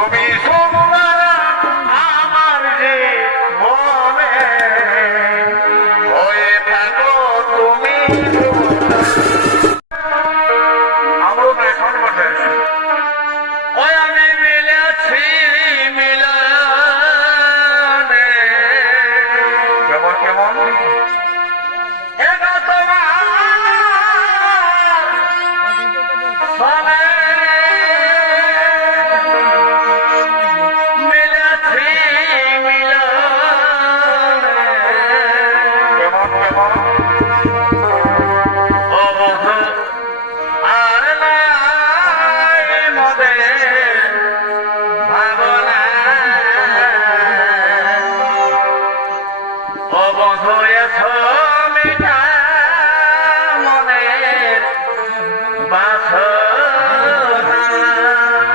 তুমি সুন্দর আমার যে মনে। হয়ে থাকো তুমি আমরও নয় ওই আমি কেমন কেমন? তোমার।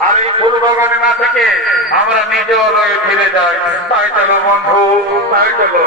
আর এই ফুল বাগানে না থেকে আমরা নিজেও রয়ে ফিরে যাই। তাই চলো বন্ধু, তাই চলো।